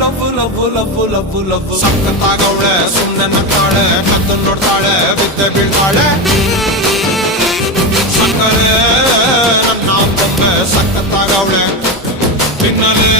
love love love love love ಸಕ್ಕತ್ತಾಗವಳೆ ಸುಮ್ಮನೆ ನಕ್ಕಾಳೆ ಕತ್ತು ನೋಡ್ತಾಳೆ ಬಿದ್ದೆ ಬೀಳ್ತಾಳೆ ಸಕ್ಕರೆ ನನ್ನ ಬೊಮ್ಮೆ ಸಕ್ಕತ್ತಾಗವಳೆ ತಿನ್ನಲೇ